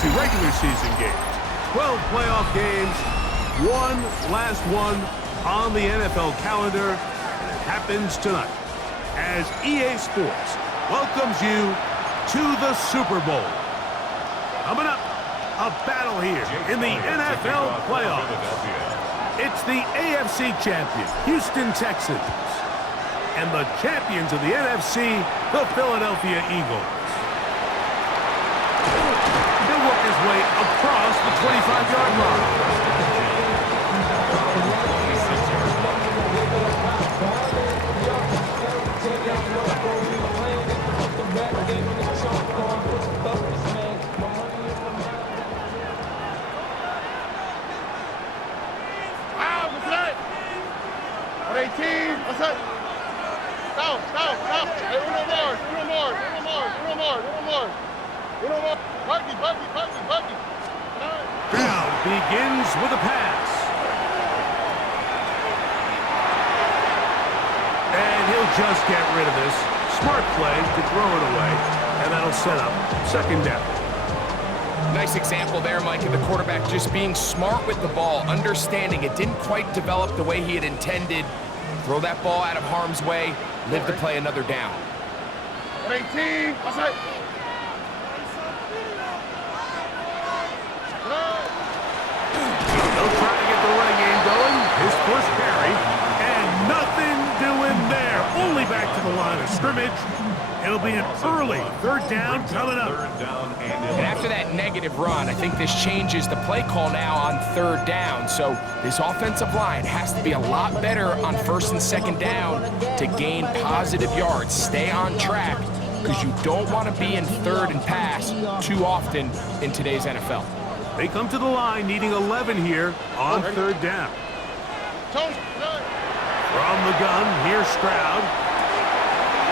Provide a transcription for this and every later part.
to regular season games. 12 playoff games, one last one on the NFL calendar, and it happens tonight as EA Sports welcomes you to the Super Bowl. Coming up, a battle here in the NFL playoffs. It's the AFC champion, Houston Texans, and the champions of the NFC, the Philadelphia Eagles. He'll work his way across the 25-yard line. What's up? Stop. Hey, uno more. Bucky. Brown begins with a pass. And he'll just get rid of this. Smart play to throw it away, and that'll set up second down. Nice example there, Mike, of the quarterback just being smart with the ball, understanding it didn't quite develop the way he had intended. Throw that ball out of harm's way, live to play another down. 18, what's that? They'll try to get the running game going. His first carry, and nothing doing there. Only back to the line of scrimmage. It'll be an early third down coming up. And after that negative run, I think this changes the play call now on third down. So this offensive line has to be a lot better on first and second down to gain positive yards. Stay on track, because you don't want to be in third and pass too often in today's NFL. They come to the line needing 11 here on third down. From the gun, here's Stroud.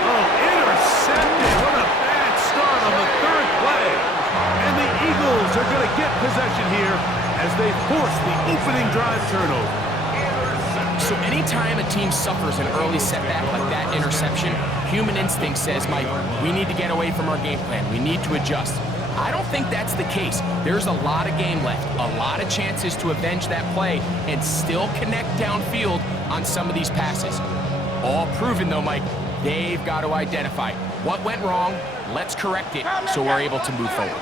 Oh, intercepted. What a bad start on the third play. And the Eagles are going to get possession here as they force the opening drive turnover. So anytime a team suffers an early setback like that interception, human instinct says, Mike, we need to get away from our game plan. We need to adjust. I don't think that's the case. There's a lot of game left, a lot of chances to avenge that play and still connect downfield on some of these passes. All proven, though, Mike, they've got to identify what went wrong, let's correct it so we're able to move forward.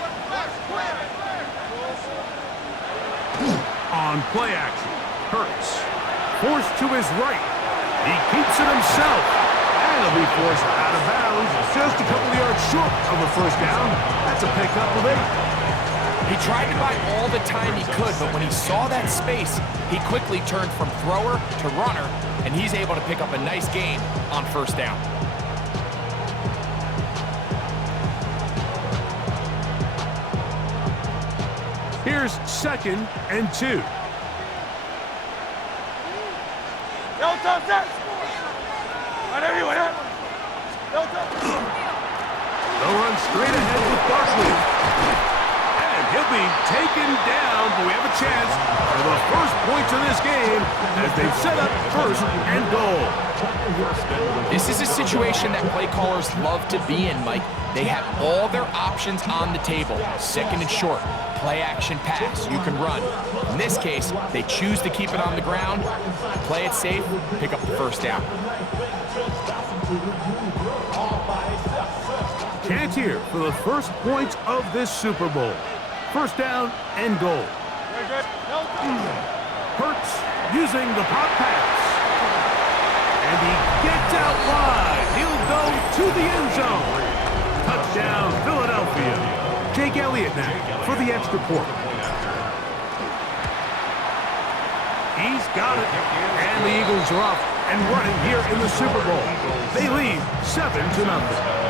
On play action, Hurts forced to his right. He keeps it himself. And he'll be forced out of bounds just a couple of yards short of the first down. That's a pickup of 8. He tried to buy all the time he could, but when he saw that space, he quickly turned from thrower to runner, and he's able to pick up a nice gain on first down. Here's second and 2. They'll run straight ahead with Barkley. And he'll be taken down, but we have a chance for the first points of this game as they've set up first and goal. This is a situation that play callers love to be in, Mike. They have all their options on the table. Second and short, play action pass, you can run. In this case, they choose to keep it on the ground, play it safe, pick up the first down. Chance here for the first points of this Super Bowl. First down and goal. Hurts using the pop pass. And he gets out wide. He'll go to the end zone. Touchdown, Philadelphia. Jake Elliott now for the extra point. He's got it. And the Eagles are off and running here in the Super Bowl. They lead 7-0.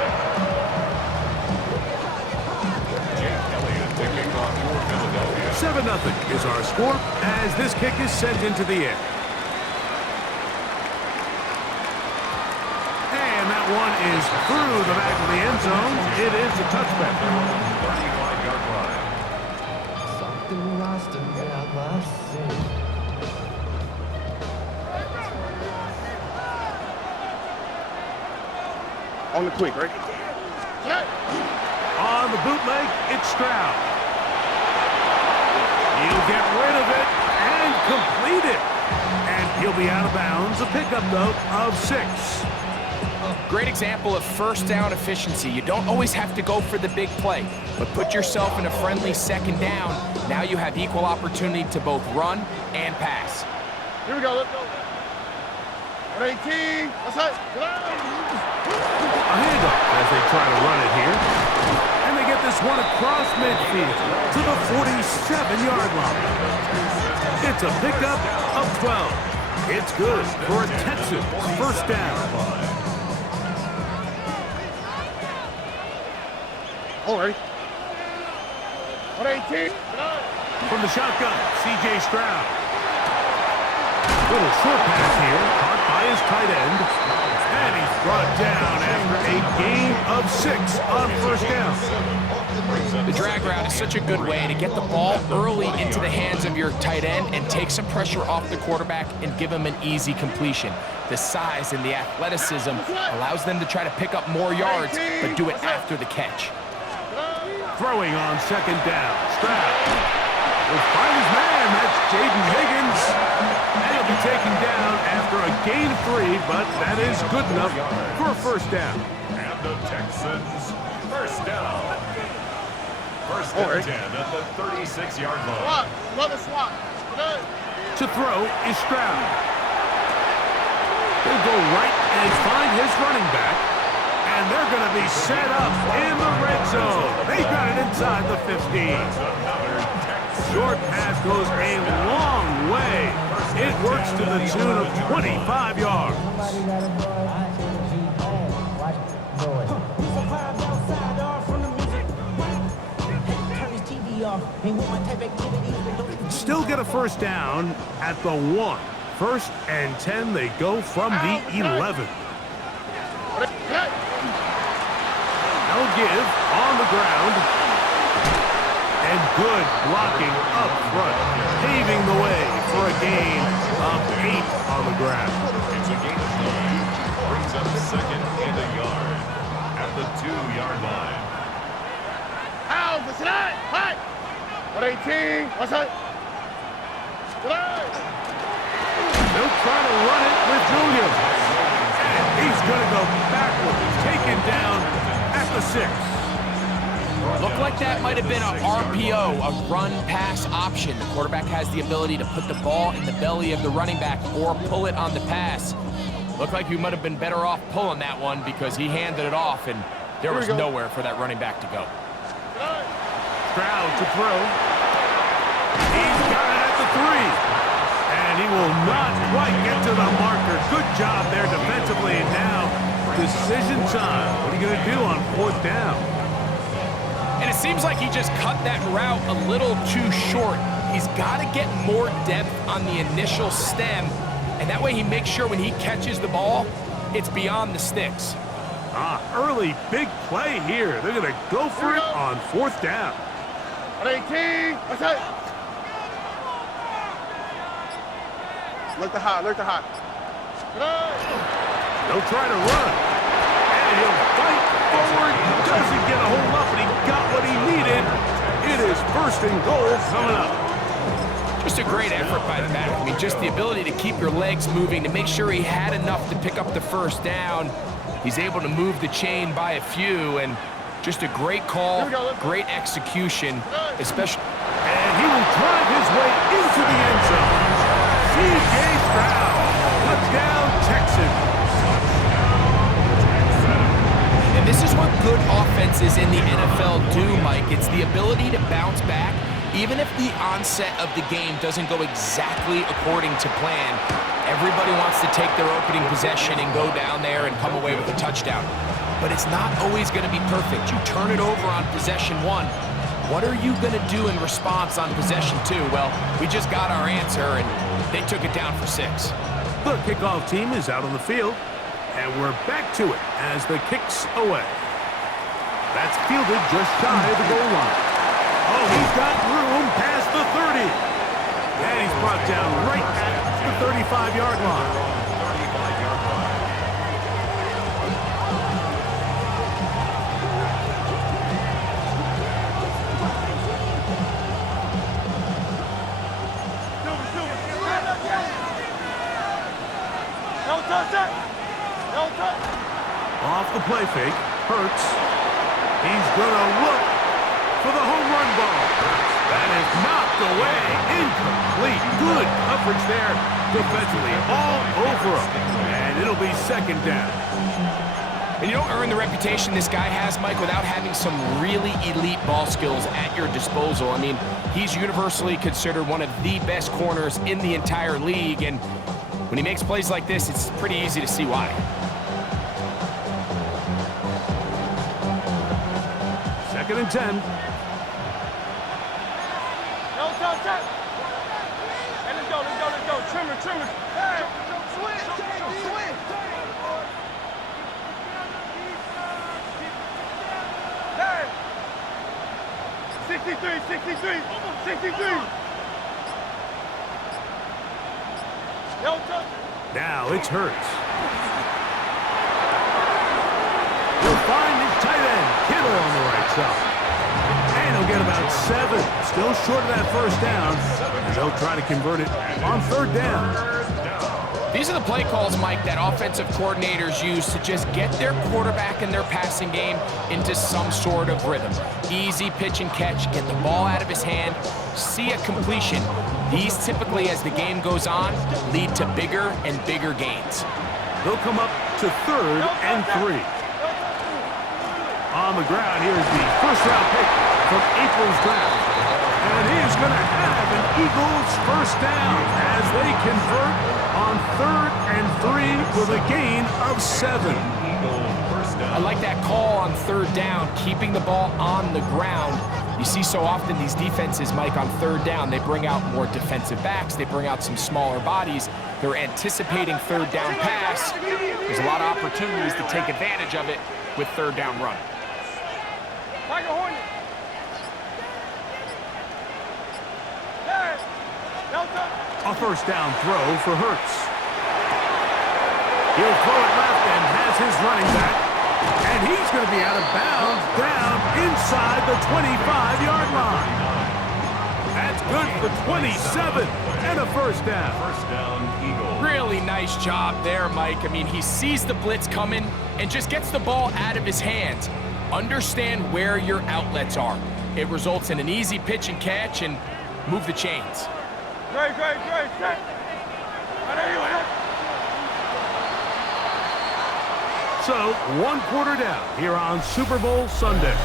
7-0 is our score as this kick is sent into the air. And that one is through the back of the end zone. It is a touchback. 35-yard line. On the quick, right? On the bootleg, it's Stroud. He'll get rid of it and complete it. And he'll be out of bounds. A pickup, though, of 6. Great example of first down efficiency. You don't always have to go for the big play, but put yourself in a friendly second down. Now you have equal opportunity to both run and pass. Here we go, let's go. 18, let's hit. A handoff as they try to run it here. And they get this one across midfield to the 47-yard line. It's a pickup of 12. It's good for a Texans first down. All right. 118. From the shotgun, C.J. Stroud. Little short pass here, caught by his tight end. And he's brought down after a gain of 6 on first down. The drag route is such a good way to get the ball early into the hands of your tight end and take some pressure off the quarterback and give him an easy completion. The size and the athleticism allows them to try to pick up more yards, but do it after the catch. Throwing on second down. Stroud will find his man. That's Jaden Higgins. And he'll be taken down after a gain of 3, but that is good enough for a first down. And the Texans first down. First and 10 at the 36-yard line. Swat, another swat. To throw is Stroud. He'll go right and find his running back. And they're going to be set up in the red zone. They've got it inside the 15. Short pass goes a long way. It works to the tune of 25 yards. Still get a first down at the 1. First and 10, they go from the 11. They'll give on the ground. And good blocking up front, paving the way for a gain of 8 on the ground. It's a gain of 9. Brings up second and a yard at the 2-yard line. How? What's that? Hi. 118. What's that? They'll try to run it with Williams. And he's going to go backwards, taken down at the 6. Looked like that might have been an RPO, a run-pass option. The quarterback has the ability to put the ball in the belly of the running back or pull it on the pass. Looked like you might have been better off pulling that one because he handed it off, and there was nowhere for that running back to go. Stroud to throw. He's got it at the 3. And he will not quite get to the marker. Good job there defensively. And now, decision time. What are you going to do on 4th down? And it seems like he just cut that route a little too short. He's got to get more depth on the initial stem, and that way he makes sure when he catches the ball, it's beyond the sticks. Early big play here. They're going to go for it on 4th down. 118. What's that? Look the hot, look the hot. They'll try to run. And he'll fight forward. Doesn't get a hold up, and he got what he needed. It is 1st and goal coming up. Just a great effort by the back. I mean, just the ability to keep your legs moving to make sure he had enough to pick up the first down. He's able to move the chain by a few, and just a great call, great execution, especially. And he will drive his way into the end zone. C.J. Stroud, touchdown Texans. And this is what good offenses in the NFL do, Mike. It's the ability to bounce back, even if the onset of the game doesn't go exactly according to plan. Everybody wants to take their opening possession and go down there and come away with a touchdown. But it's not always going to be perfect. You turn it over on possession 1. What are you going to do in response on possession 2? Well, we just got our answer, and they took it down for 6. The kickoff team is out on the field, and we're back to it as the kick's away. That's fielded just shy of the goal line. Oh, he's got room past the 30. And he's brought down right at the 35-yard line. play fake. Hurts. He's gonna look for the home run ball. That is knocked away. Incomplete. Good coverage there defensively. All over him. And it'll be second down. And you don't earn the reputation this guy has, Mike, without having some really elite ball skills at your disposal. I mean, he's universally considered one of the best corners in the entire league, and when he makes plays like this, it's pretty easy to see why. Second and 10. No, top. Hey, let's go. Trimmer. Hey, switch. 63. No, top. Now it's Hurts. He'll find his tight end, Kittle, on the right side. And he'll get about 7. Still short of that first down. And they'll try to convert it on third down. These are the play calls, Mike, that offensive coordinators use to just get their quarterback and their passing game into some sort of rhythm. Easy pitch and catch, get the ball out of his hand, see a completion. These typically, as the game goes on, lead to bigger and bigger gains. They'll come up to third and 3. On the ground, here's the first-round pick from April's draft. And he is going to have an Eagles first down as they convert on third and 3 with a gain of 7. I like that call on third down, keeping the ball on the ground. You see so often these defenses, Mike, on third down, they bring out more defensive backs, they bring out some smaller bodies. They're anticipating third down pass. There's a lot of opportunities to take advantage of it with third down run. Tiger Hornet. Hey, Delta. A first down throw for Hurts. He'll throw it left and has his running back. And he's going to be out of bounds down inside the 25-yard line. That's good for 27 and a first down. First down, Eagles. Really nice job there, Mike. I mean, he sees the blitz coming and just gets the ball out of his hands. Understand where your outlets are. It results in an easy pitch and catch and move the chains. Great. Set. So, 1 quarter down here on Super Bowl Sunday.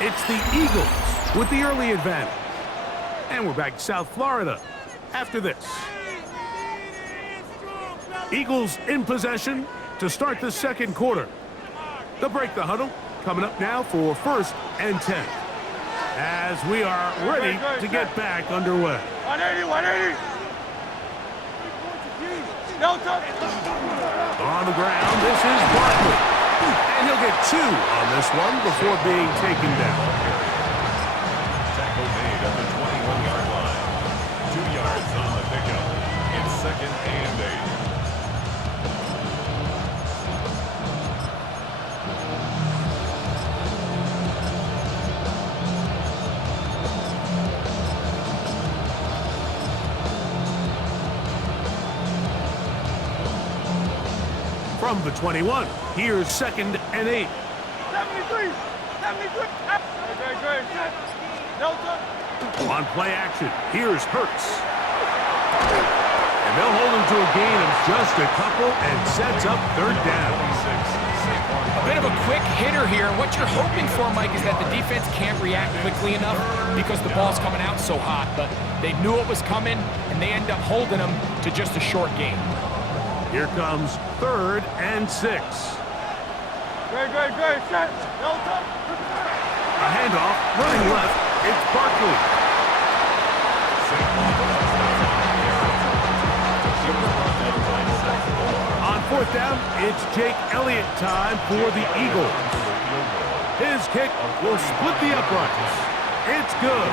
It's the Eagles with the early advantage. And we're back to South Florida after this. Eagles in possession to start the second quarter. They'll break the huddle. Coming up now for first and 10. As we are ready to get back underway. 180. Delta. On the ground, this is Barkley. And he'll get 2 on this one before being taken down. Tackle made at the 21-yard line. 2 yards on the pickup. It's second and 8. From the 21, here's second and 8. 73. Great. Set. Delta. On play action, here's Hurts. And they'll hold him to a gain of just a couple and sets up third down. A bit of a quick hitter here. What you're hoping for, Mike, is that the defense can't react quickly enough because the ball's coming out so hot. But they knew it was coming, and they end up holding them to just a short gain. Here comes third and 6. Great. Set. Delta. A handoff, running left, it's Barkley. On fourth down, it's Jake Elliott time for the Eagles. His kick will split the uprights. It's good.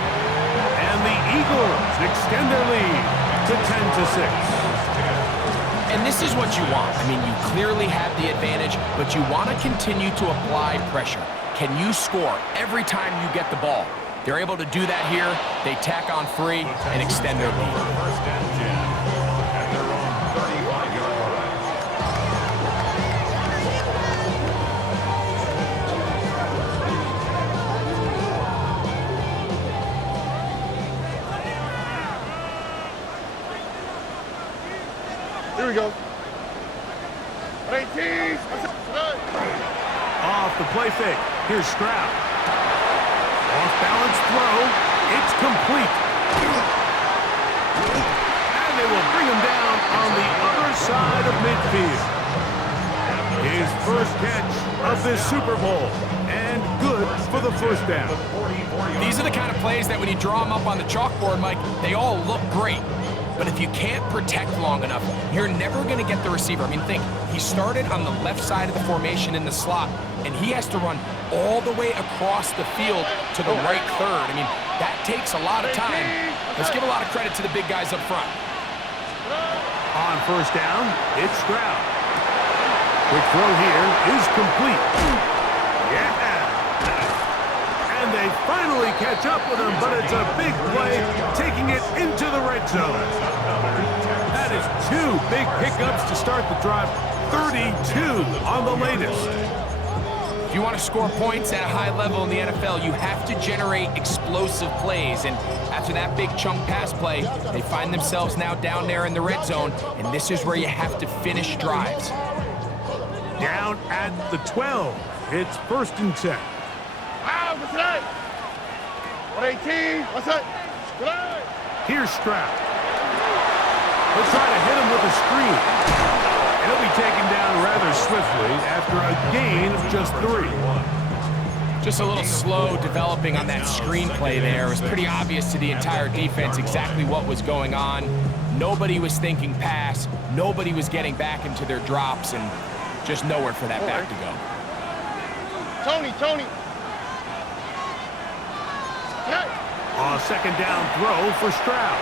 And the Eagles extend their lead to 10-6. And this is what you want. I mean, you clearly have the advantage, but you want to continue to apply pressure. Can you score every time you get the ball? They're able to do that here. They tack on 3 and extend their lead. First and 10 at their own 35-yard line. Here we go. 18. Off the play fake. Here's Stroud. Off-balance throw. It's complete. And they will bring him down on the other side of midfield. His first catch of this Super Bowl. And good for the first down. These are the kind of plays that when you draw them up on the chalkboard, Mike, they all look great. But if you can't protect long enough, you're never going to get the receiver. I mean, think, he started on the left side of the formation in the slot, and he has to run all the way across the field to the right third. I mean, that takes a lot of time. Let's give a lot of credit to the big guys up front. On first down, it's Stroud. Quick throw here is complete. Yeah! And they finally catch up with him, but it's a big play, taking it into the red zone. That is 2 big pickups to start the drive. 32 on the latest. If you want to score points at a high level in the NFL, you have to generate explosive plays. And after that big chunk pass play, they find themselves now down there in the red zone, and this is where you have to finish drives. Down at the 12. It's 1st and 10. What's that? 118. What's that? Here's Stroud. He'll try to hit him with a screen. And he'll be taken down rather swiftly after a gain of just 3. Just a little slow developing on that screenplay there. It was pretty obvious to the entire defense exactly what was going on. Nobody was thinking pass. Nobody was getting back into their drops, and just nowhere for that back to go. Tony. On a 2nd down throw for Stroud.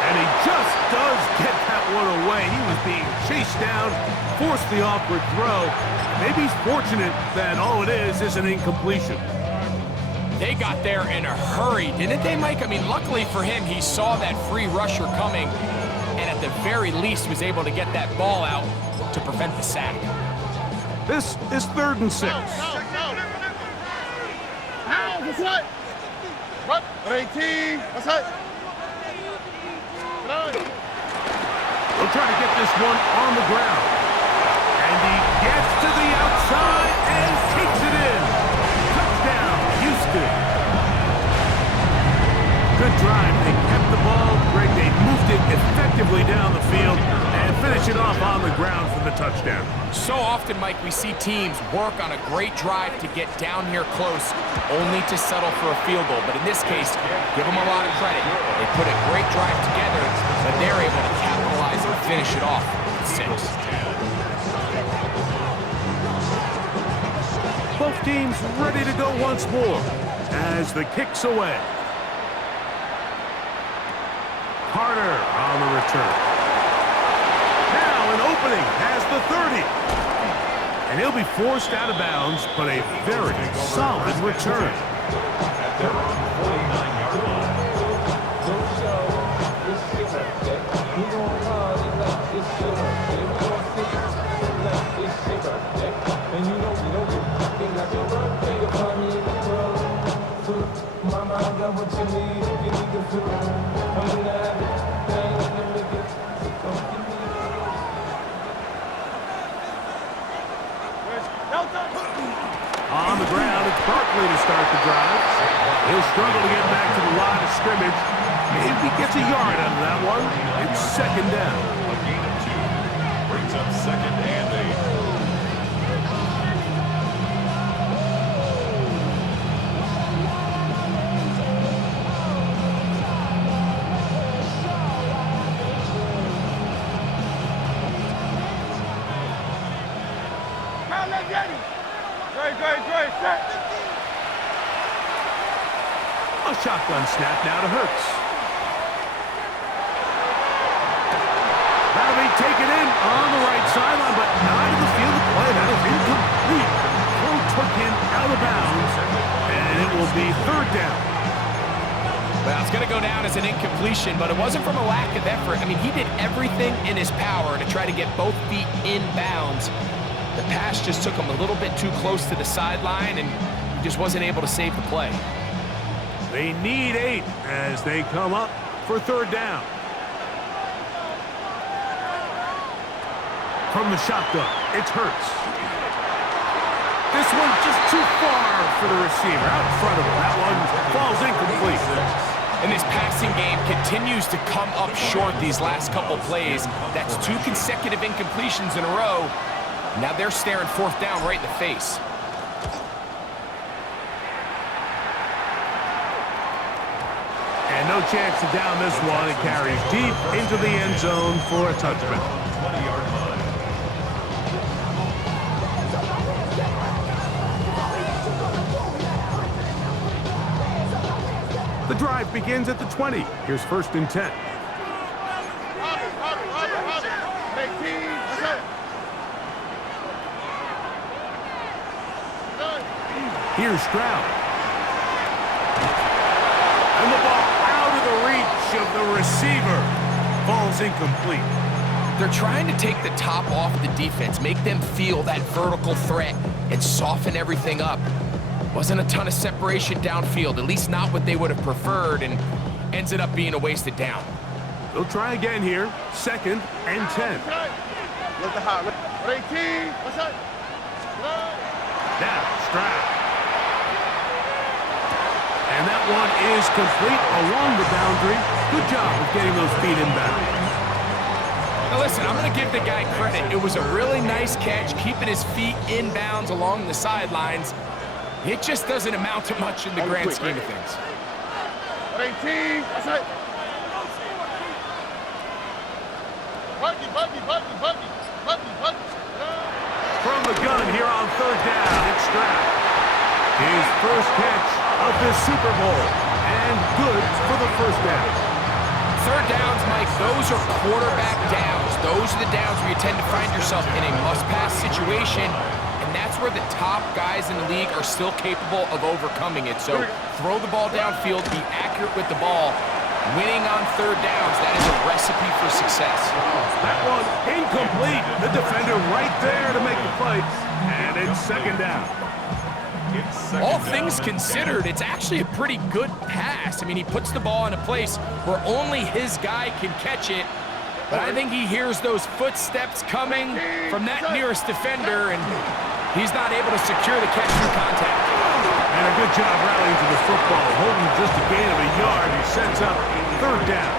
And he just does get that one away. He was being chased down, forced the awkward throw. Maybe he's fortunate that all it is an incompletion. They got there in a hurry, didn't they, Mike? I mean, luckily for him, he saw that free rusher coming, and at the very least was able to get that ball out to prevent the sack. This is 3rd and 6. What's that? 118. What's that? He'll try to get this one on the ground. And he gets to the outside and takes it in. Touchdown, Houston. Good drive. They kept the ball. Greg, they moved it effectively down the field and finish it off on the ground for the touchdown. So often, Mike, we see teams work on a great drive to get down here close, only to settle for a field goal. But in this case, give them a lot of credit. They put a great drive together, but they're able to capitalize and finish it off with 6. Both teams ready to go once more as the kick's away. Carter on the return. Now an opening has the 30. And he'll be forced out of bounds, but a very solid return. At their own 49-yard line. On the ground, it's Barkley to start the drive. He'll struggle to get back to the line of scrimmage. Maybe gets a yard out of that one. It's 2nd down. A gain of 2 brings up 2nd and 8. Great, set. A shotgun snap now to Hurts. That'll be taken in on the right sideline, but not in the field of play. That is incomplete. Throw took him out of bounds, and it will be 3rd down. Well, it's going to go down as an incompletion, but it wasn't from a lack of effort. I mean, he did everything in his power to try to get both feet in bounds. The pass just took him a little bit too close to the sideline, and he just wasn't able to save the play. They need 8 as they come up for 3rd down. from the shotgun. It's Hurts. This one just too far for the receiver. Out in front of him. That one falls incomplete. And this passing game continues to come up short these last couple plays. That's 2 consecutive incompletions in a row. Now they're staring 4th down right in the face. And no chance to down this one. It carries deep into the end zone for a touchdown. 20-yard line. The drive begins at the 20. Here's 1st and 10. Here's Stroud. And the ball out of the reach of the receiver. Falls incomplete. They're trying to take the top off the defense, make them feel that vertical threat, and soften everything up. Wasn't a ton of separation downfield, at least not what they would have preferred, and ends it up being a wasted down. They'll try again here. 2nd and 10. Look the hot. 18. What's that? Now, Stroud. And that one is complete along the boundary. Good job of getting those feet inbound. Now listen, I'm going to give the guy credit. It was a really nice catch, keeping his feet inbounds along the sidelines. It just doesn't amount to much in the grand scheme of things. 18. What's that? Buggy. From the gun here on 3rd down, it's Stroud. His first catch of this Super Bowl, and good for the 1st down. 3rd downs, Mike, those are quarterback downs. Those are the downs where you tend to find yourself in a must-pass situation, and that's where the top guys in the league are still capable of overcoming it. So throw the ball downfield, be accurate with the ball. Winning on 3rd downs, that is a recipe for success. That one incomplete. The defender right there to make the play, and it's 2nd down. All things considered, it's actually a pretty good pass. I mean, he puts the ball in a place where only his guy can catch it. But I think he hears those footsteps coming from that nearest defender, and he's not able to secure the catch through contact. And a good job rallying to the football, holding just a gain of a yard. He sets up 3rd down.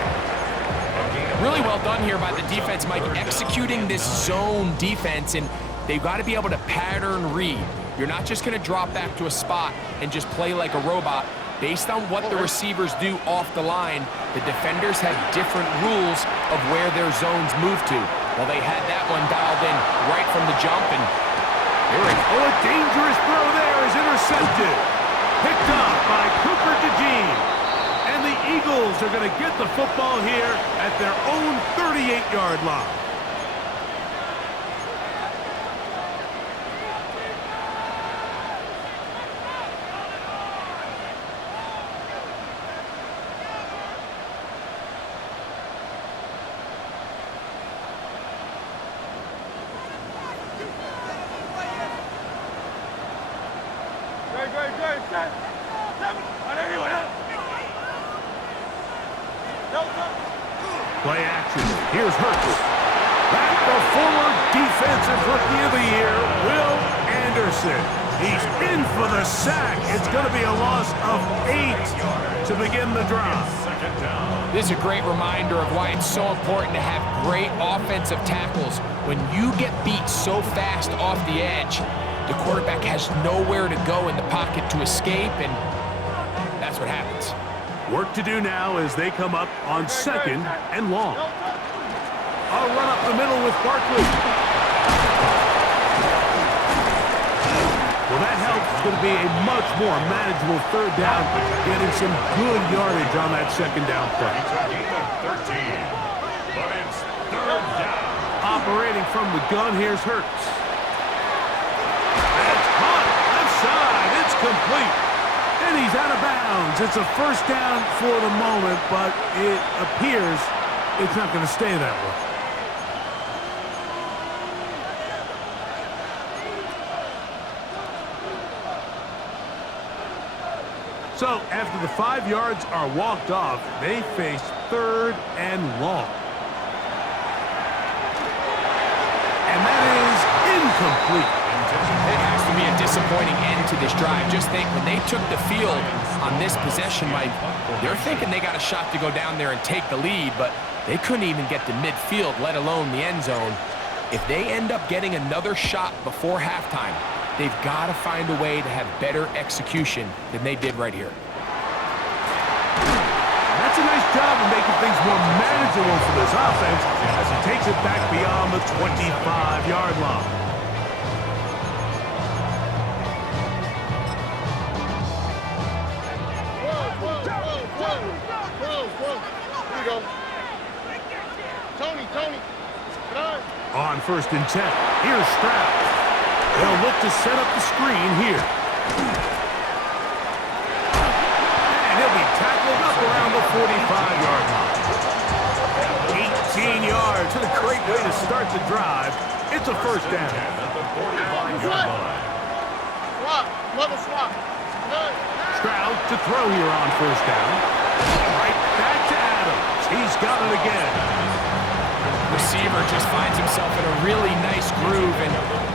Really well done here by the defense, Mike, executing this zone defense, and they've got to be able to pattern read. You're not just going to drop back to a spot and just play like a robot. Based on what the receivers do off the line, the defenders have different rules of where their zones move to. Well, they had that one dialed in right from the jump, and a dangerous throw there is intercepted. Picked up by Cooper DeJean. And the Eagles are going to get the football here at their own 38-yard line. Play action. Here's Hurts. Back the former Defensive Rookie of the Year, Will Anderson. He's in for the sack. It's going to be a loss of 8 to begin the drive. This is a great reminder of why it's so important to have great offensive tackles. When you get beat so fast off the edge, the quarterback has nowhere to go in the pocket to escape, and that's what happens. Work to do now as they come up on 2nd and long. A run up the middle with Barkley. Well, that helps. It's going to be a much more manageable 3rd down, getting some good yardage on that 2nd down play. 13, but it's 3rd down. Operating from the gun, here's Hurts. That's caught. Left side. It's complete. And he's out of bounds. It's a 1st down for the moment, but it appears it's not going to stay that way. So after the 5 yards are walked off, they face 3rd and long. And that incomplete. It has to be a disappointing end to this drive. Just think, when they took the field on this possession, Mike, they're thinking they got a shot to go down there and take the lead, but they couldn't even get to midfield, let alone the end zone. If they end up getting another shot before halftime, they've got to find a way to have better execution than they did right here. That's a nice job of making things more manageable for this offense as he takes it back beyond the 25-yard line. Here you go. Tony. Come on. On 1st and 10, here's Stroud. They'll look to set up the screen here. And he'll be tackled up around the 45-yard line. 18 yards, and a great way to start the drive. It's a first down. Swap. Mother swap. Stroud to throw here on 1st down. Right back to Adams. He's got it again. Receiver just finds himself in a really nice groove, and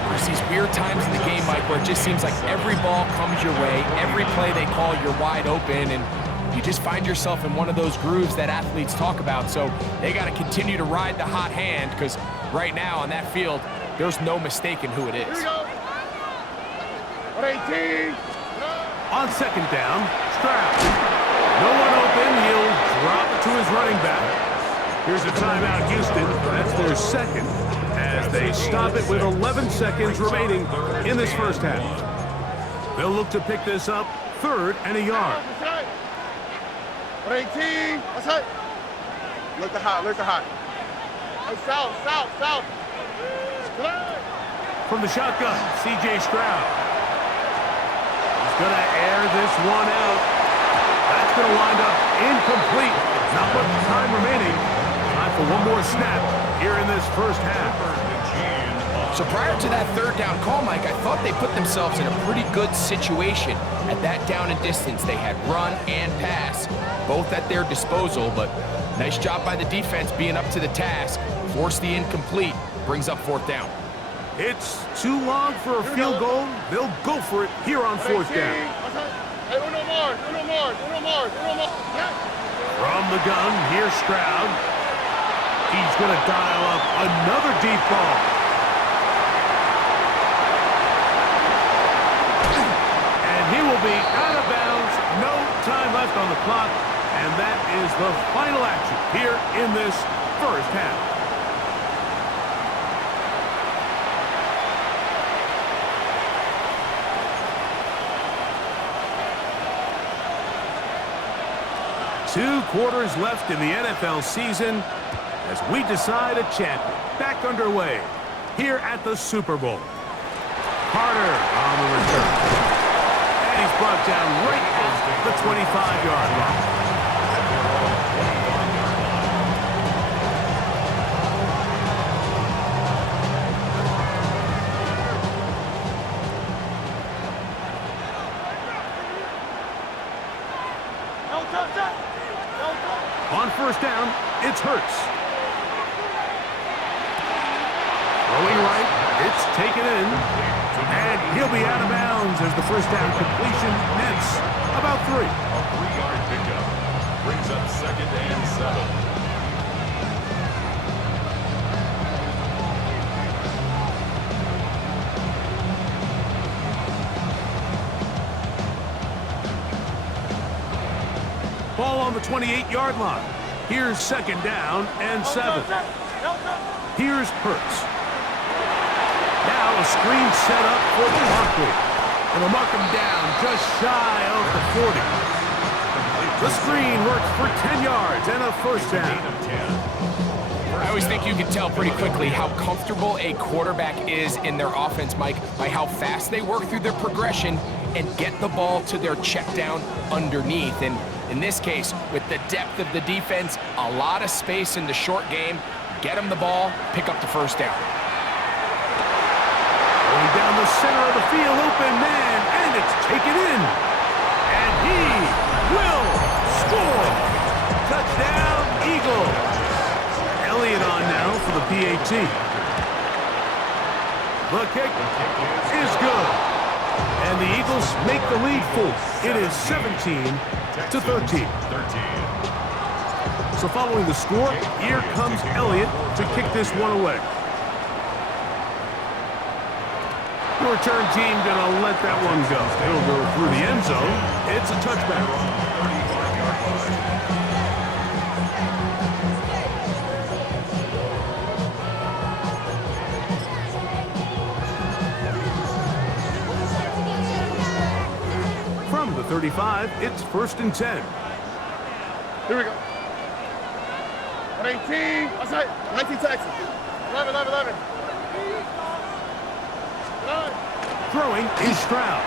there's these weird times in the game, Mike, where it just seems like every ball comes your way, every play they call, you're wide open, and you just find yourself in one of those grooves that athletes talk about. So they got to continue to ride the hot hand, because right now on that field, there's no mistaking who it is. Here we go. 18. On 2nd down, Stroud. No one open. He'll drop it to his running back. Here's a timeout, Houston. That's their second as they stop it with 11 seconds remaining in this first half. They'll look to pick this up 3rd and a yard. 18. What's up? Look the hot. Hey, south. From the shotgun, C.J. Stroud. He's going to air this one out. That's going to wind up incomplete. Not much time remaining. Time for one more snap here in this first half. So prior to that 3rd down call, Mike, I thought they put themselves in a pretty good situation at that down and distance. They had run and pass, both at their disposal, but nice job by the defense being up to the task. Force the incomplete, brings up 4th down. It's too long for a field goal. They'll go for it here on 4th down. Hey, uno more. From the gun, here's Stroud. He's going to dial up another deep ball. And he will be out of bounds. No time left on the clock. And that is the final action here in this first half. Two quarters left in the NFL season as we decide a champion. Back underway here at the Super Bowl. Carter on the return. And he's brought down right at the 25-yard line. On 1st down, it's Hurts. Throwing right, it's taken in. And he'll be out of bounds as the first down completion nets about 3. A 3-yard pickup brings up 2nd and 7. Ball on the 28-yard line. Here's 2nd down and 7. Here's Hurts. Now a screen set up for Barkley. And they'll mark him down just shy of the 40. The screen works for 10 yards and a first down. I always think you can tell pretty quickly how comfortable a quarterback is in their offense, Mike, by how fast they work through their progression and get the ball to their check down underneath. And in this case, with the depth of the defense, a lot of space in the short game, get them the ball, pick up the first down. Going down the center of the field, open man, and it's taken in. And he will score. Touchdown, Eagles. Elliott on now for the PAT. The kick is good. And the Eagles make the lead full. It is 17-13. So following the score, here comes Elliott to kick this one away. The return team gonna let that one go. It'll go through the end zone. It's a touchback. From the 35, it's 1st and 10. Here we go. 118. Outside. 19 Texas. 11. Throwing is Stroud.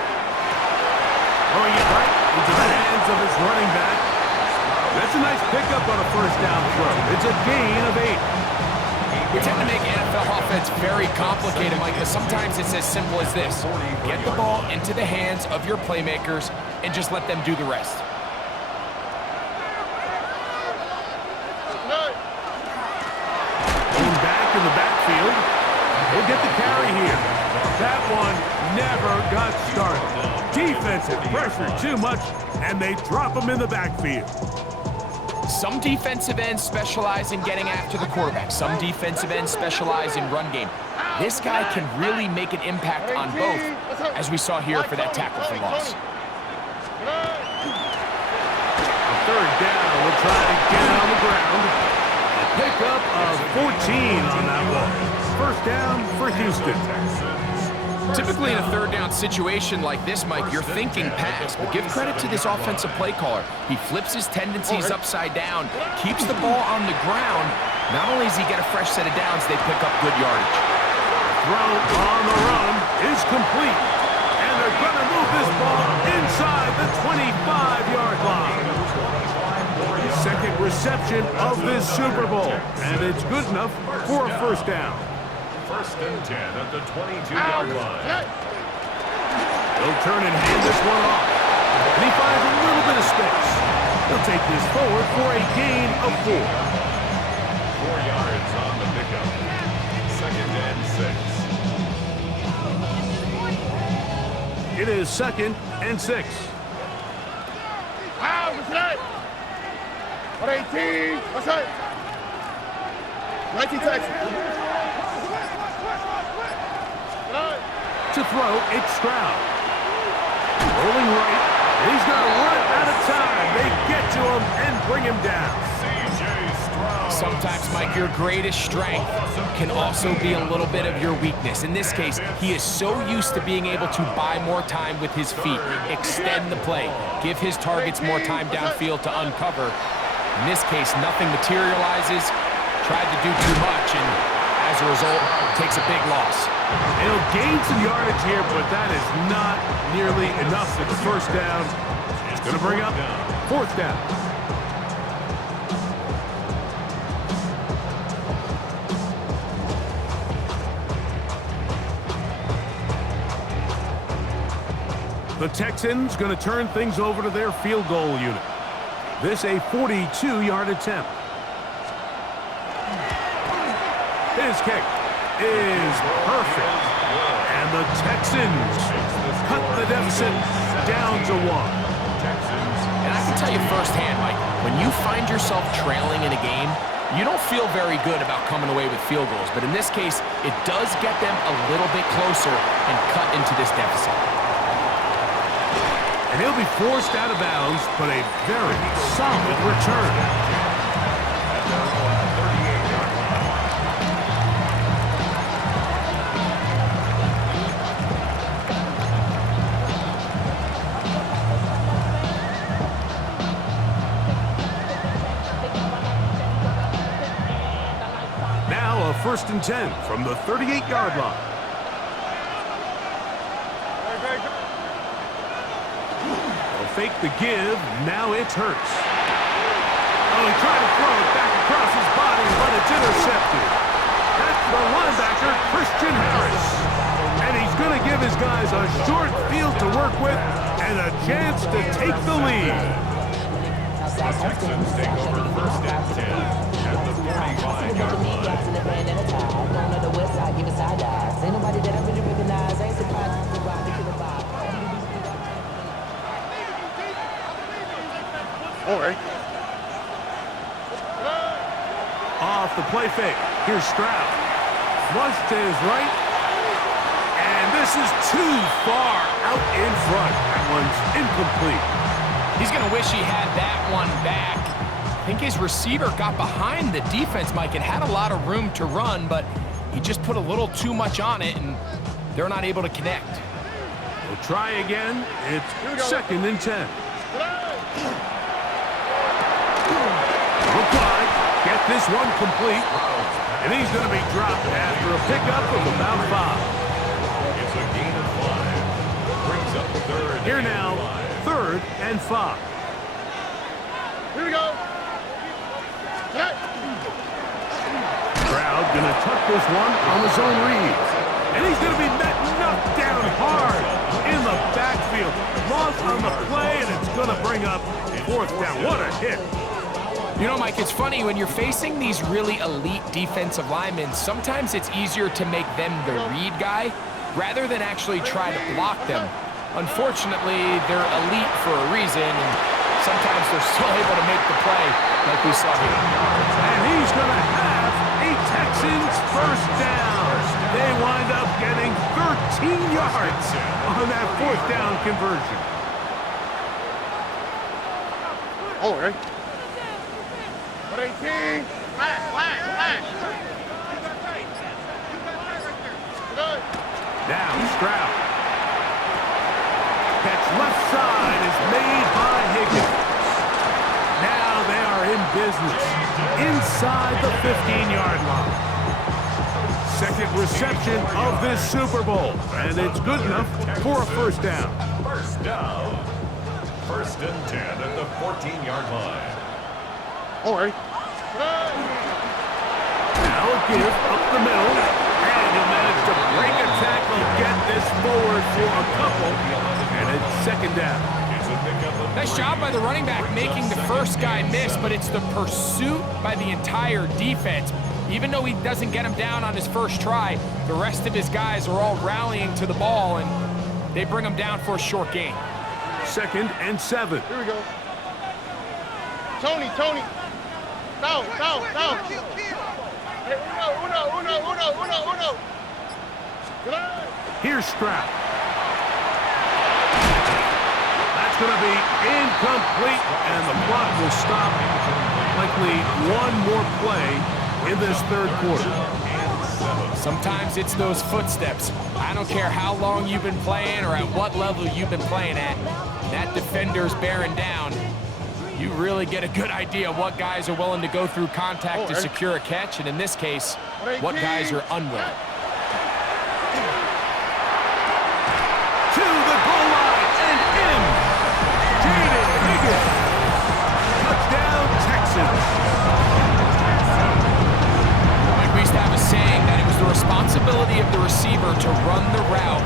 Throwing it right into the hands of his running back. That's a nice pickup on a first down throw. It's a gain of 8. We tend to make NFL offense very complicated, Mike, but sometimes it's as simple as this. Get the ball into the hands of your playmakers and just let them do the rest. Going back in the backfield. He'll get the carry here. That one never got started. Defensive pressure too much, and they drop him in the backfield. Some defensive ends specialize in getting after the quarterback. Some defensive ends specialize in run game. This guy can really make an impact on both, as we saw here for that tackle for loss. Third down, we'll try to get it on the ground. A pickup of 14 on that one. First down for Houston. Typically in a third down situation like this, Mike, you're thinking pass, but give credit to this offensive play caller. He flips his tendencies upside down, keeps the ball on the ground. Not only does he get a fresh set of downs, they pick up good yardage. Throw on the run is complete. And they're going to move this ball inside the 25-yard line. Second reception of this Super Bowl, and it's good enough for a first down. 1st and 10 at the 22-yard line. He'll turn and hand this one off. And he finds a little bit of space. He'll take this forward for a gain of 4. 4 yards on the pickup. 2nd and 6. It is 2nd and 6. Wow, what's that? 118. What's that? 19 Texas. To throw, it's Stroud. Rolling right. He's going to run out of time. They get to him and bring him down. Sometimes, Mike, your greatest strength can also be a little bit of your weakness. In this case, he is so used to being able to buy more time with his feet, extend the play, give his targets more time downfield to uncover. In this case, nothing materializes, tried to do too much, and as a result, takes a big loss. He'll gain some yardage here, but that is not nearly enough for the first down. It's going to bring up 4th down. The Texans going to turn things over to their field goal unit. This a 42-yard attempt. His kick is perfect. And the Texans cut the deficit down to 1. And I can tell you firsthand, Mike, when you find yourself trailing in a game, you don't feel very good about coming away with field goals. But in this case, it does get them a little bit closer and cut into this deficit. And he'll be forced out of bounds, but a very solid return. Now a 1st and 10 from the 38-yard line. Fake the give, now it's Hurts. Oh, he tried to throw it back across his body, but it's intercepted. That's the linebacker, Christian Harris. And he's going to give his guys a short field to work with and a chance to take the lead. Texans take over first and 10 at the 45-yard line. All right. Off the play fake. Here's Stroud. Rush to his right. And this is too far out in front. That one's incomplete. He's going to wish he had that one back. I think his receiver got behind the defense, Mike, and had a lot of room to run, but he just put a little too much on it, and they're not able to connect. We'll try again. It's 2nd and 10. Reply. Get this one complete. And he's going to be dropped after a pickup of about 5. It's a gain of 5. Brings up 3rd. Here now, 3rd and 5. Here we go. Stroud going to tuck this one on his own read. And he's going to be knocked down hard in the backfield. Loss on the play, and it's going to bring up 4th down. What a hit. You know, Mike, it's funny, when you're facing these really elite defensive linemen, sometimes it's easier to make them the read guy rather than actually try to block them. Unfortunately, they're elite for a reason, and sometimes they're still able to make the play like we saw here. And he's going to have a Texans first down. They wind up getting 13 yards on that 4th down conversion. All right. 18. Flag. Now Stroud. Catch left side is made by Higgins. Now they are in business inside the 15-yard line. 2nd reception of this Super Bowl, and it's good enough for a first down. First down. 1st and 10 at the 14-yard line. All right. Now a give up the middle, and he'll manage to break a tackle, get this forward for a couple, and it's 2nd down. Nice job by the running back making the first guy miss, but it's the pursuit by the entire defense. Even though he doesn't get him down on his first try, the rest of his guys are all rallying to the ball, and they bring him down for a short gain. 2nd and 7. Here we go. Tony. Down. Hey, uno. Here's Stroud. That's going to be incomplete, and the clock will stop. Likely one more play in this 3rd quarter. Sometimes it's those footsteps. I don't care how long you've been playing or at what level you've been playing at. That defender's bearing down. You really get a good idea of what guys are willing to go through contact to secure a catch, and in this case, what guys are unwilling. To the goal line and in. Jaden Higgins. Touchdown, Texans. Like we used to have a saying that it was the responsibility of the receiver to run the route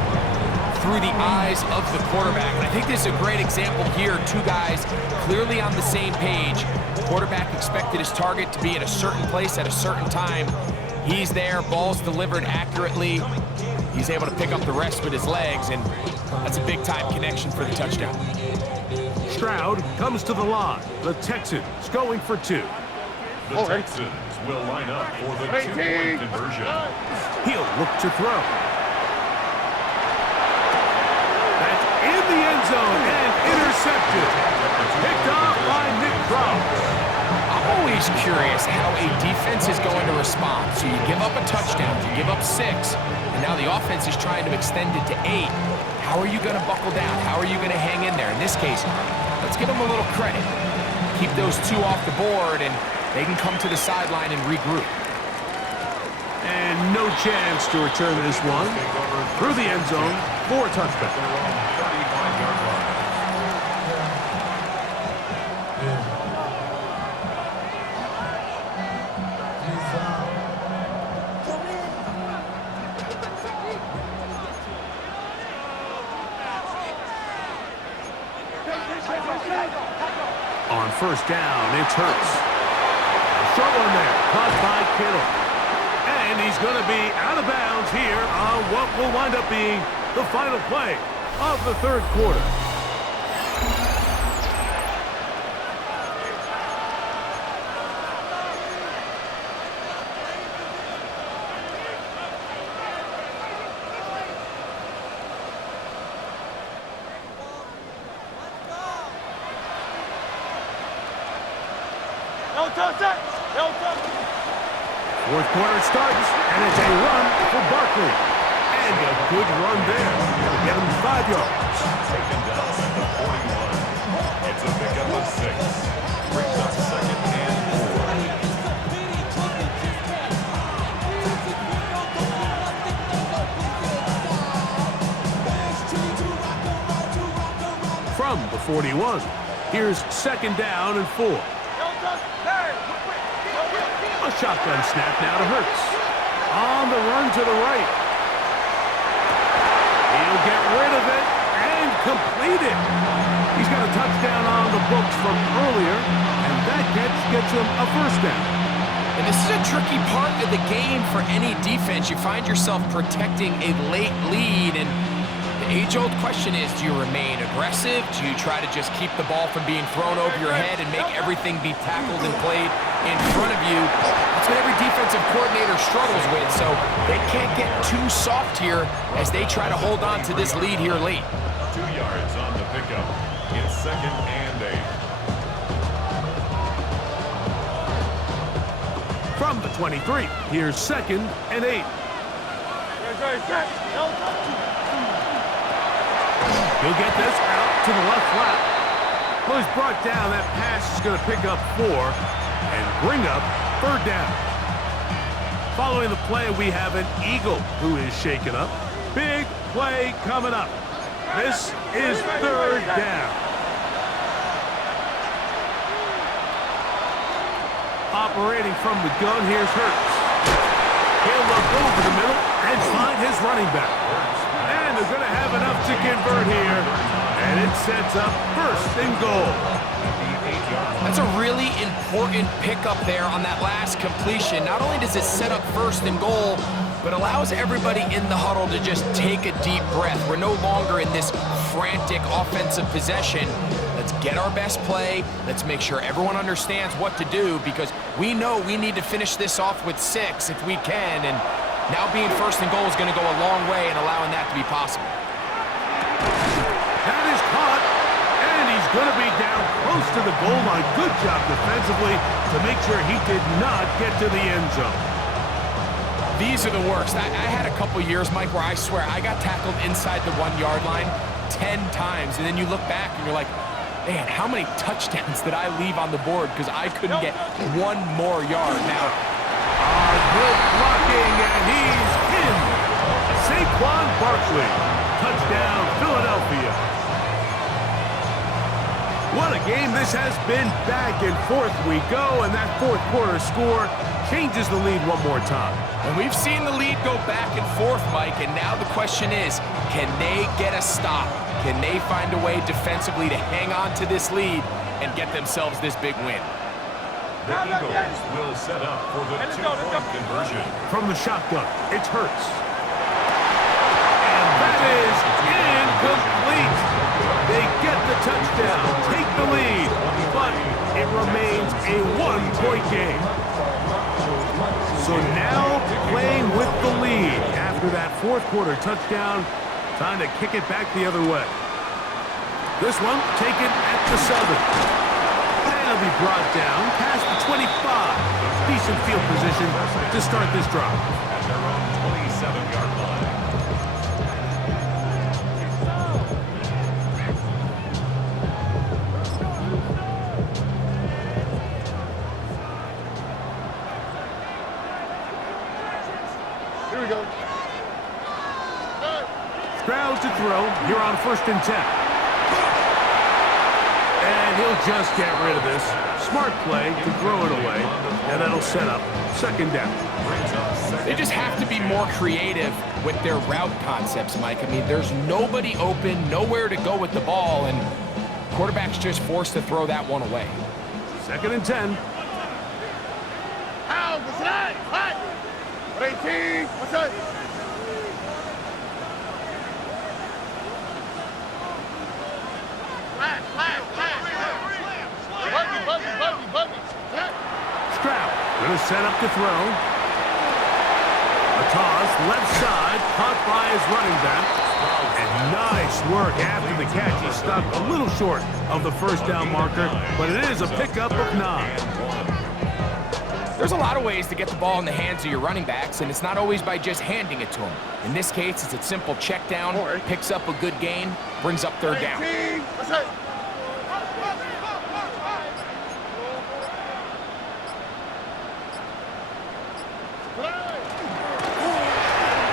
through the eyes of the quarterback. And I think this is a great example here. 2 guys clearly on the same page. The quarterback expected his target to be at a certain place at a certain time. He's there, ball's delivered accurately. He's able to pick up the rest with his legs, and that's a big-time connection for the touchdown. Stroud comes to the line. The Texans going for 2. The Texans will line up for the 2-point conversion. He'll look to throw. That's in the end zone and intercepted. Picked off by Nick Cross. I'm always curious how a defense is going to respond. So you give up a touchdown, you give up 6, and now the offense is trying to extend it to 8. How are you going to buckle down? How are you going to hang in there? In this case, let's give them a little credit. Keep those 2 off the board, and they can come to the sideline and regroup. And no chance to return this one. Through the end zone for a touchback. first down. It's Hurts. Short one there, caught by Kittle. And he's going to be out of bounds here on what will wind up being the final play of the third quarter. Fourth quarter starts, and it's a run for Barkley. And a good run there. It'll get him 5 yards. Taken down at the 41. It's a pickup of 6. Brings up second and 4. From the 41, here's second down and 4. A shotgun snap now to Hurts. On the run to the right. He'll get rid of it and complete it. He's got a touchdown on the books from earlier, and that catch gets him a first down. And this is a tricky part of the game for any defense. You find yourself protecting a late lead, and the age-old question is, do you remain aggressive? Do you try to just keep the ball from being thrown over your head and make everything be tackled and played in front of you? That's what every defensive coordinator struggles with, so they can't get too soft here as they try to hold on to this lead here late. 2 yards on the pickup. It's second and 8. From the 23, here's second and 8. He'll get this out to the left flat. Well, he's brought down. That pass is going to pick up 4 and bring up third down. Following the play, we have an Eagle who is shaken up. Big play coming up. This is third down. Operating from the gun, here's Hurts. He'll look over the middle and find his running back. And they're going to have enough to convert here. And it sets up first and goal. That's a really important pickup there on that last completion. Not only does it set up first and goal, but allows everybody in the huddle to just take a deep breath. We're no longer in this frantic offensive possession. Let's get our best play. Let's make sure everyone understands what to do, because we know we need to finish this off with 6 if we can. And now being first and goal is going to go a long way in allowing that to be possible. That is caught, and he's going to be down close to the goal line. Good job defensively to make sure he did not get to the end zone. These are the worst. I had a couple years, Mike, where I swear I got tackled inside the 1-yard line 10 times, and then you look back and you're like, man, how many touchdowns did I leave on the board because I couldn't get 1 more yard? Now, good blocking, and he's in. Saquon Barkley. Touchdown, Philadelphia. What a game this has been. Back and forth we go, and that fourth quarter score changes the lead one more time. And we've seen the lead go back and forth, Mike, and now the question is, can they get a stop? Can they find a way defensively to hang on to this lead and get themselves this big win? The Eagles will set up for the 2-point conversion. From the shotgun, it's Hurts. And that is incomplete. They get the touchdown, take the lead, but it remains a 1-point game. So now playing with the lead after that fourth quarter touchdown, time to kick it back the other way. This one taken at the 7. And it'll be brought down past the 25. Decent field position to start this drive. At their own 27-yard line. Here we go. Stroud to throw here on 1st and 10. And he'll just get rid of this. Smart play to throw it away, and that'll set up second down. They just have to be more creative with their route concepts, Mike. I mean, there's nobody open, nowhere to go with the ball, and quarterback's just forced to throw that one away. Second and 10. How? What's that? What? 18. What's that? Stroud gonna set up to throw. A toss, left side, caught by his running back. And nice work after the catch. He stopped a little short of the first down marker, but it is a pickup of 9. There's a lot of ways to get the ball in the hands of your running backs, and it's not always by just handing it to them. In this case, it's a simple check down, picks up a good gain, brings up third down.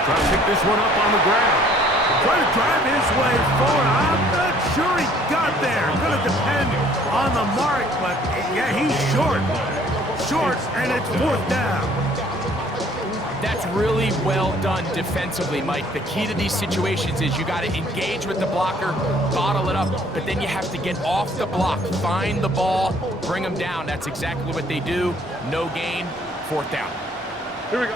Trying to pick this one up on the ground. Trying to drive his way forward. I'm not sure he got there. Going to depend on the mark, but yeah, he's short. Short, and it's 4th down. That's really well done defensively, Mike. The key to these situations is you got to engage with the blocker, bottle it up, but then you have to get off the block, find the ball, bring them down. That's exactly what they do. No gain, 4th down. Here we go.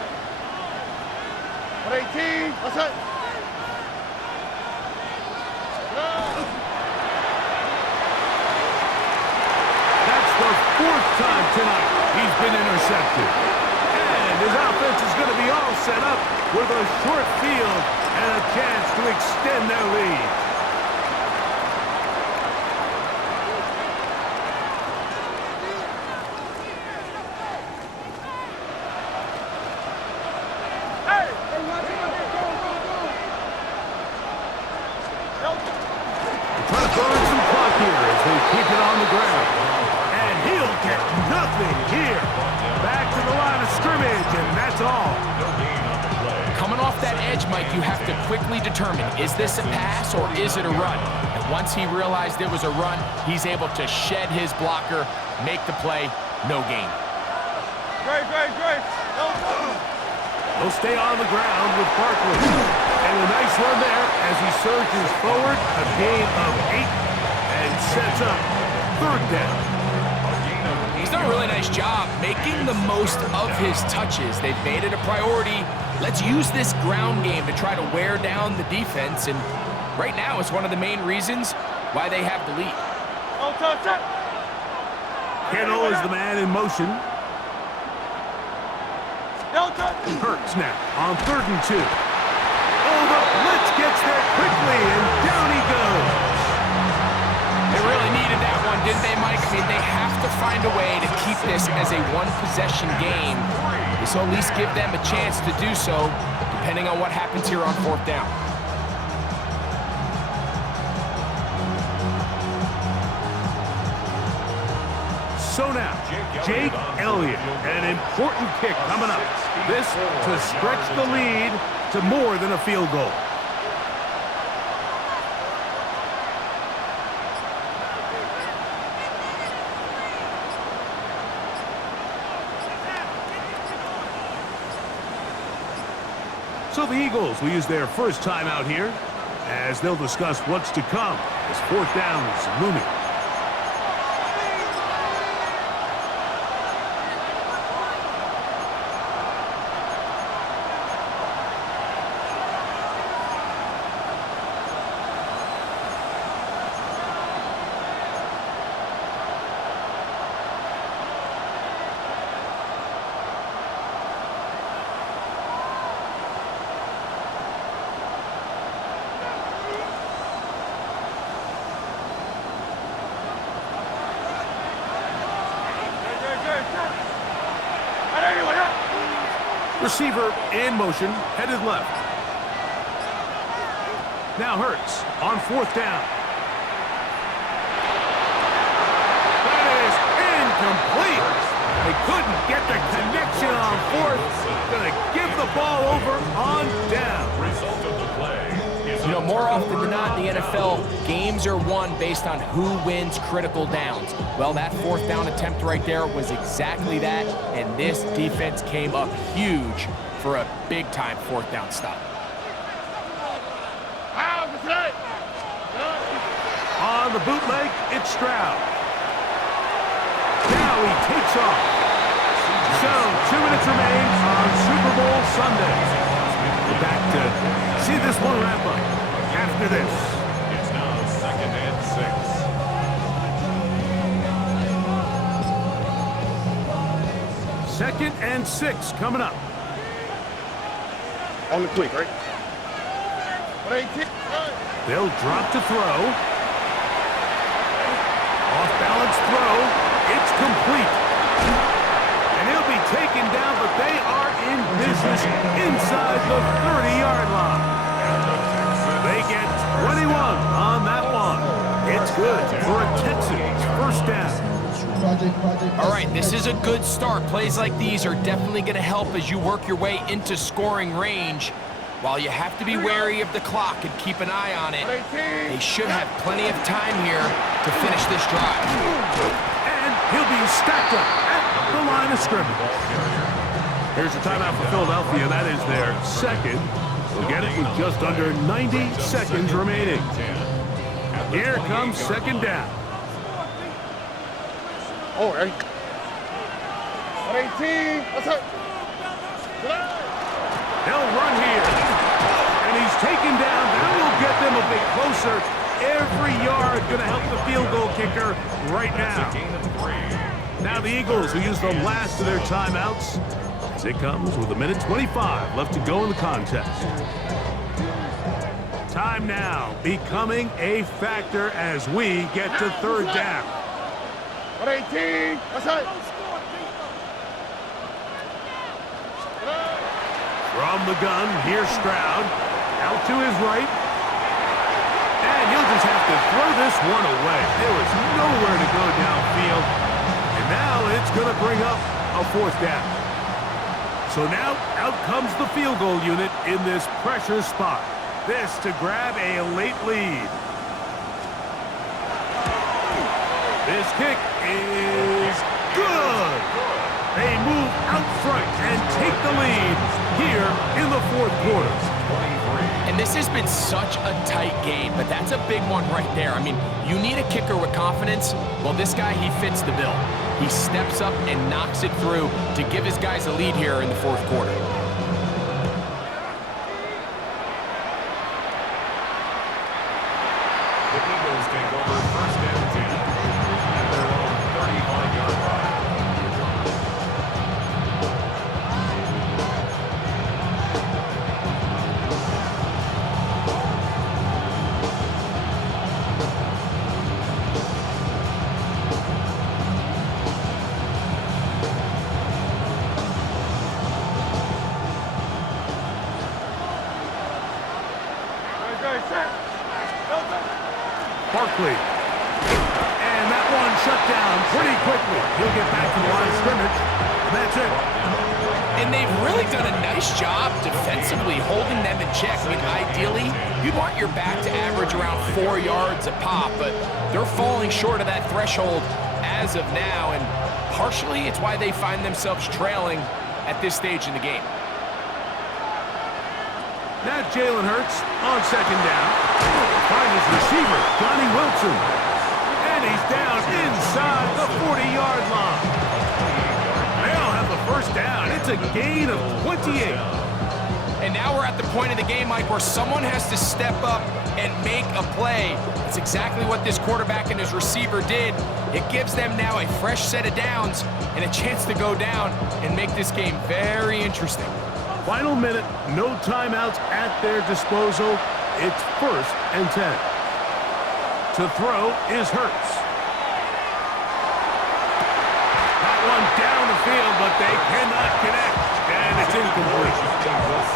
118. What's that? That's the 4th time tonight he's been intercepted. And his offense is going to be all set up with a short field and a chance to extend their lead. Trying to burn some clock here as they keep it on the ground. And he'll get nothing here. Back to the line of scrimmage, and that's all. Coming off that edge, Mike, you have to quickly determine, is this a pass or is it a run? And once he realized it was a run, he's able to shed his blocker, make the play, no gain. Great. They'll stay on the ground with Barkley. And a nice run there as he surges forward, a gain of 8, and sets up 3rd down. He's done a really nice job making the most of his touches. They've made it a priority. Let's use this ground game to try to wear down the defense, and right now it's one of the main reasons why they have the lead. Kittle is the man in motion. Hurts now on 3rd and 2. Oh, the blitz gets there quickly, and down he goes. They really needed that one, didn't they, Mike? I mean, they have to find a way to keep this as a one-possession game. This will at least give them a chance to do so, depending on what happens here on 4th down. So now, Jake Elliott, an important kick coming up. This to stretch the lead to more than a field goal. So the Eagles will use their first time out here as they'll discuss what's to come as 4th down is looming. Receiver in motion, headed left. Now Hurts on 4th down. That is incomplete. They couldn't get the connection on 4th. Gonna give the ball over on down. Result of the play. You know, more often than not in the NFL, games are won based on who wins critical downs. Well, that 4th down attempt right there was exactly that, and this defense came up huge for a big-time 4th down stop. On the bootleg, it's Stroud. Now kicks off. So, 2 minutes remain on Super Bowl Sunday. We're back to see this one wrap up after this. It's now 2nd and 6. 2nd and 6 coming up. On the quick, right? They'll drop to throw. Off-balance throw. It's complete. And he'll be taken down, but they are in business inside the 30-yard line. They get 21 on that one. It's good for a Texans first down. All right, this is a good start. Plays like these are definitely going to help as you work your way into scoring range. While you have to be wary of the clock and keep an eye on it, they should have plenty of time here to finish this drive. And he'll be stacked up at the line of scrimmage. Here's a timeout for Philadelphia. That is their second. We'll get it with just under 90 seconds remaining. Here comes second down. Oh, right. 18. What's up? They'll run here. And he's taken down. That will get them a bit closer. Every yard going to help the field goal kicker right now. Now the Eagles, who use the last of their timeouts, as it comes with 1:25 left to go in the contest. Time now becoming a factor as we get to third down. 18. What's up? From the gun, here's Stroud. Out to his right. And he'll just have to throw this one away. There was nowhere to go downfield. And now it's going to bring up a fourth down. So now out comes the field goal unit in this pressure spot. This to grab a late lead. This kick is good. They move out front and take the lead here in the fourth quarter. And this has been such a tight game, but that's a big one right there. I mean, you need a kicker with confidence. Well, this guy, he fits the bill. He steps up and knocks it through to give his guys a lead here in the fourth quarter. The Eagles take over first and 10 at their own 35-yard line. Barkley. And that one shut down pretty quickly. He'll get back to the line of scrimmage. And that's it. And they've really done a nice job defensively holding them in check. I mean, ideally, you'd want your back to average around 4 yards a pop, but they're falling short of that threshold as of now, and partially it's why they find themselves trailing at this stage in the game. Now Jalen Hurts on second down. Find his receiver, Johnny Wilson. And he's down inside the 40-yard line. They'll have the first down. It's a gain of 28. And now we're at the point of the game, Mike, where someone has to step up and make a play. That's exactly what this quarterback and his receiver did. It gives them now a fresh set of downs and a chance to go down and make this game very interesting. Final minute, no timeouts at their disposal. It's 1st and 10. To throw is Hurts. That one down the field, but they cannot connect, and it's incomplete.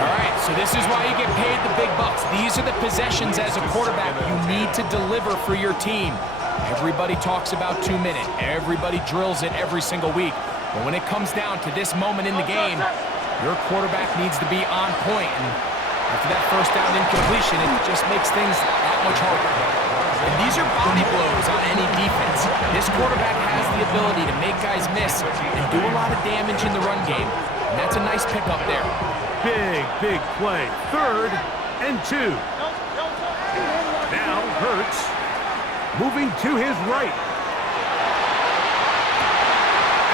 All right, so this is why you get paid the big bucks. These are the possessions as a quarterback you need to deliver for your team. Everybody talks about 2 minutes. Everybody drills it every single week. But when it comes down to this moment in the game, your quarterback needs to be on point. And after that first down incompletion, it just makes things that much harder. And these are body blows on any defense. This quarterback has the ability to make guys miss and do a lot of damage in the run game. And that's a nice pickup there. Big play. 3rd and 2. Now Hurts moving to his right.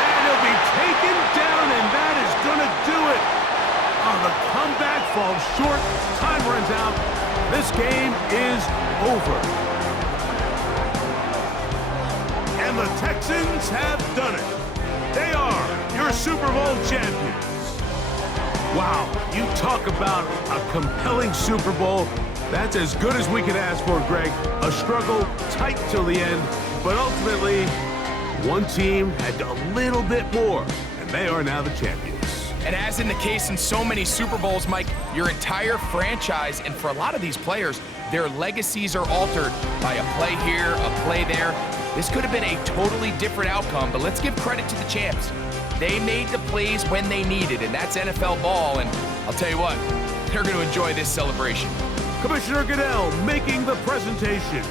And he'll falls short. Time runs out. This game is over. And the Texans have done it. They are your Super Bowl champions. Wow, you talk about a compelling Super Bowl. That's as good as we could ask for, Greg. A struggle tight till the end, but ultimately, one team had a little bit more, and they are now the champions. And as in the case in so many Super Bowls, Mike, your entire franchise, and for a lot of these players, their legacies are altered by a play here, a play there. This could have been a totally different outcome, but let's give credit to the champs. They made the plays when they needed, and that's NFL ball, and I'll tell you what, they're going to enjoy this celebration. Commissioner Goodell making the presentation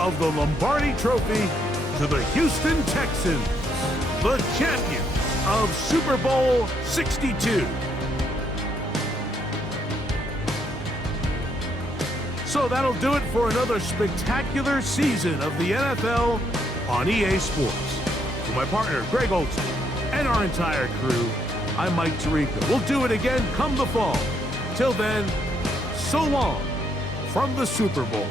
of the Lombardi Trophy to the Houston Texans, the champions of Super Bowl 62. So that'll do it for another spectacular season of the NFL on EA Sports. For my partner, Greg Olson, and our entire crew, I'm Mike Tirico. We'll do it again come the fall. Till then, so long from the Super Bowl.